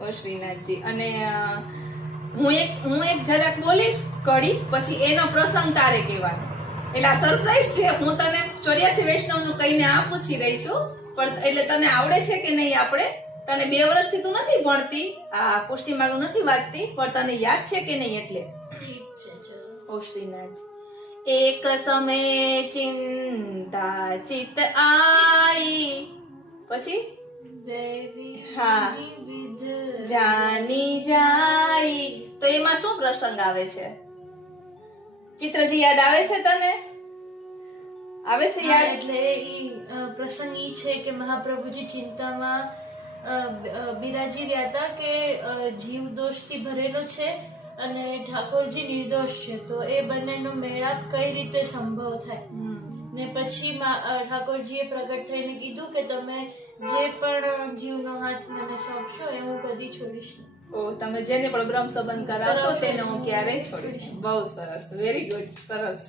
ઓ શ્રીનાથજી. અને હું એક જરાક બોલીશ કડી, પછી એનો પ્રસંગ તારે કહેવાનો. એટલે આ સરપ્રાઈઝ છે. હું તને 84 વૈષ્ણવનું કહીને આ પૂછી રહી છું, પણ એટલે તને આવડે છે કે નહીં? આપણે તને 2 વર્ષથી તું નથી ભણતી, આ પુષ્ટિમાળું નથી વાંચતી, પણ તને યાદ છે કે નહીં? એટલે ઠીક છે, ચલો. ઓ શ્રીનાથ. એક સમય ચિંતા ચિત આઈ, પછી દેવી હા. વિધ જાની જાય. તો એમાં શું પ્રસંગ આવે છે? ચિત્રજી યાદ આવે છે તને? આવે છે હા, યાદ? એટલે પ્રસંગ ઈ છે કે મહાપ્રભુજી ચિંતામાં બિરાજી રહ્યા હતા કે જીવ દોષથી ભરેલો છે અને ઠાકોરજી નિર્દોષ છે, તો એ બંનેનો મેળાપ કઈ રીતે સંભવ થાય. ને પછી ઠાકોરજીએ પ્રગટ થઈને કીધું કે તમે જે પણ જીવનો હાથ મને સોંપશો એ હું કદી છોડીશ નહીં. ઓ, તમે જેને પણ બ્રહ્મ સંબંધ કરાવશો તેને હું ક્યારેય છોડીશ નહીં. બહુ સરસ, વેરી ગુડ, સરસ.